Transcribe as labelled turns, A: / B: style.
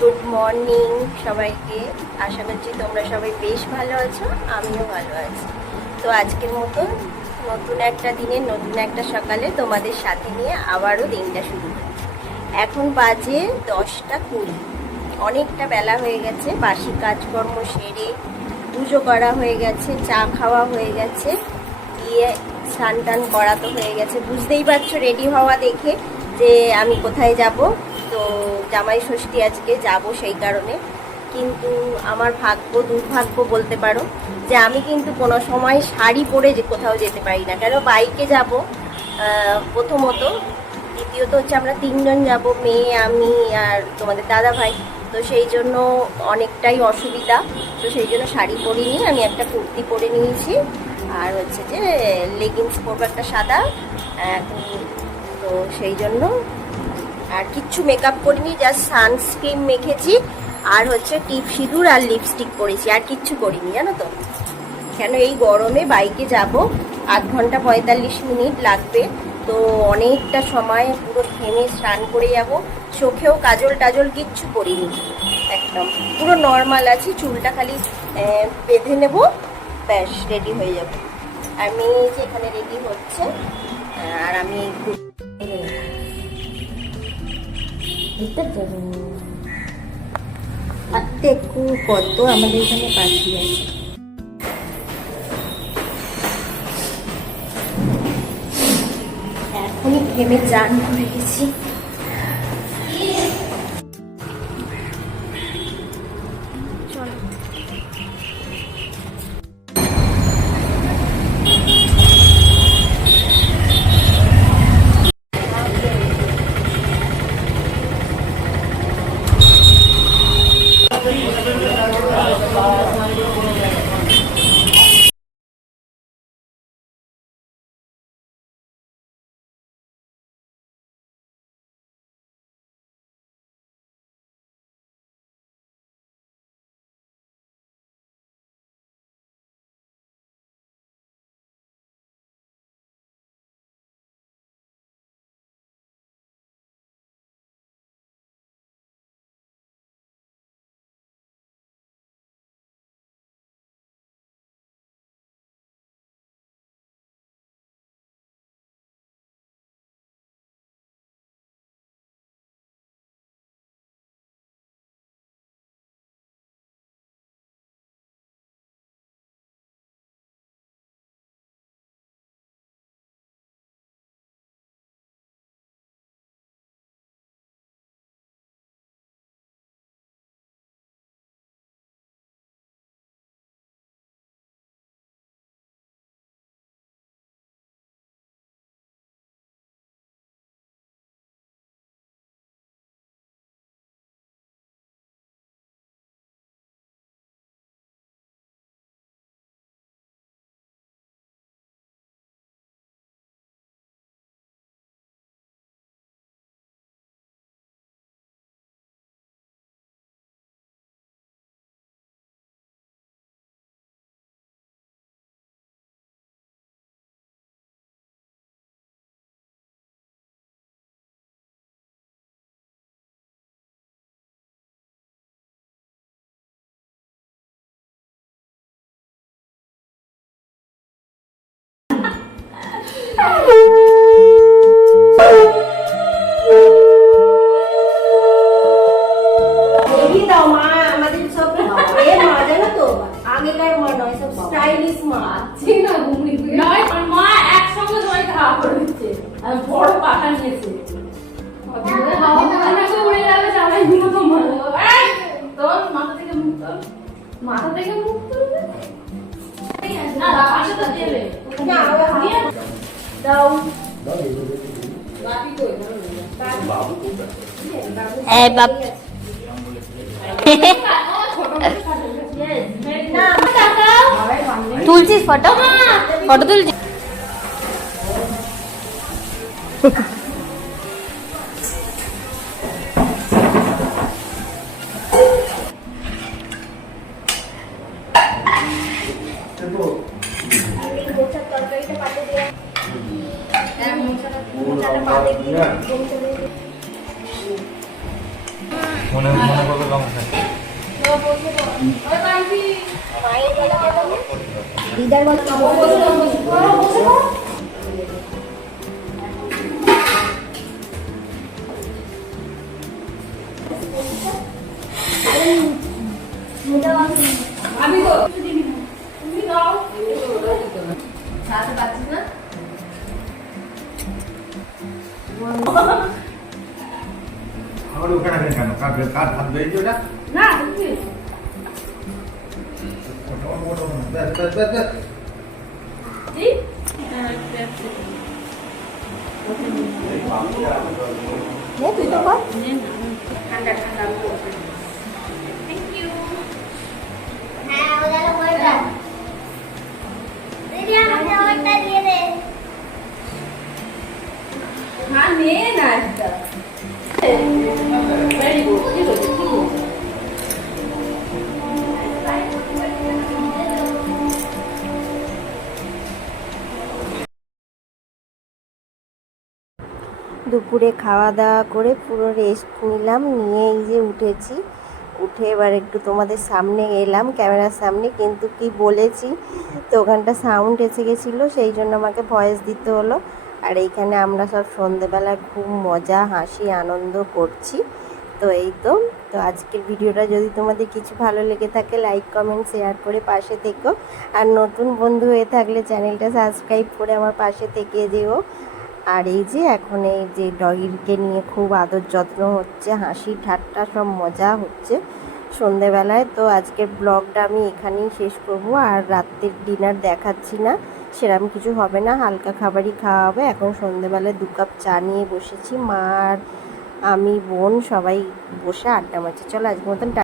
A: Good morning সবাইকে। আশা করছি তোমরা সবাই বেশ ভালো আছো, আমিও ভালো আছি। তো আজকের মতন নতুন একটা দিনে, নতুন একটা সকালে তোমাদের সাথে নিয়ে আবারও দিনটা শুরু হচ্ছে এখন বাজে দশটা কুড়ি। অনেকটা বেলা হয়ে গেছে, বাসি কাজকর্ম সেরে পুজো করা হয়ে গেছে, চা খাওয়া হয়ে গেছে দিয়ে স্নান টান করা তো হয়ে গেছে। বুঝতেই পারছ রেডি হওয়া দেখে যে আমি কোথায় যাব। তো জামাই ষষ্ঠী আজকে যাব সেই কারণে। কিন্তু আমার ভাগ্য, দুর্ভাগ্য বলতে পারো যে আমি কিন্তু কোনো সময় শাড়ি পরে যে কোথাও যেতে পারি না। কেন? বাইকে যাব প্রথমত। দ্বিতীয়ত হচ্ছে আমরা তিনজন যাব, মেয়ে, আমি আর তোমাদের দাদা ভাই। তো সেই জন্য অনেকটাই অসুবিধা। তো সেই জন্য শাড়ি পরিনি, আমি একটা কুর্তি পরে নিয়েছি। আর হচ্ছে যে লেগিংস পরবো একটা সাদা। তো সেই জন্য আর কিচ্ছু মেকআপ করিনি জাস্ট সানস্ক্রিন মেখেছি, আর হচ্ছে টিপ সিঁদুর আর লিপস্টিক করেছি আর কিচ্ছু করিনি, জানো তো? কেন এই গরমে বাইকে যাব, আধ ঘণ্টা পঁয়তাল্লিশ মিনিট লাগবে, তো অনেকটা সময় পুরো ঘেমে স্নান করে যাব, চোখেও কাজল টাজল কিচ্ছু করিনি, একদম। পুরো নর্মাল আছি, চুলটা খালি বেঁধে নেব, ব্যাস রেডি হয়ে যাব। আর মেয়ে যে এখানে রেডি হচ্ছে, আর আমি দেখু কত আমাদের এখানে পাখি আছে। এখনই ঘেমে চান করে গেছি
B: বড় পাখা নিয়েছে মাথা থেকে মুখ তোর মাথা থেকে মুখ না পাশে তো দেবে
C: তুলছিস ফটো? ফটো তুলছিস?
A: এই
D: মনে মনে করবে
A: মায়ের গলা কেন দিদার।
B: আমি তো তুমি দাও। সাথে পাচ্ছিস না?
D: আবার ওখানে রাখেন কেন কার কার হাত ধরেছি ওটা
B: না তুমি
D: ওটা, ওটা, ওটা, ওটা। ব্যাস,
A: দুপুরে খাওয়া দাওয়া করে পুরো রেস্ট নিলাম, নিয়ে এই যে উঠেছি। উঠে এবার একটু তোমাদের সামনে এলাম, ক্যামেরার সামনে, কিন্তু কি বলেছি, তো ওখানটা সাউন্ড এসে গেছিল, সেই জন্য আমাকে ভয়েস দিতে হলো। আর এইখানে আমরা সব সন্ধেবেলা খুব মজা, হাসি, আনন্দ করছি। তো এই তো তো আজকের ভিডিওটা যদি তোমাদের কিছু ভালো লেগে থাকে লাইক কমেন্ট শেয়ার করে পাশে থেকো। আর নতুন বন্ধু হয়ে থাকলে চ্যানেলটা সাবস্ক্রাইব করে আমার পাশে থেকে যেও। আর এই যে এখন এই যে ডগিরকে নিয়ে খুব আদর যত্ন হচ্ছে, হাসি, ঠাট্টা, সব মজা হচ্ছে সন্ধেবেলায়। তো আজকের ব্লগটা আমি এখানেই শেষ করব। আর রাত্রের ডিনার দেখাচ্ছি না। সেরকম কিছু হবে না, হালকা খাবারই খাওয়া হবে এখন সন্ধেবেলায় দু কাপ চা নিয়ে বসেছি। মা আর আমি বোন সবাই বসে আড্ডা মারছি। চলো আজকের মতন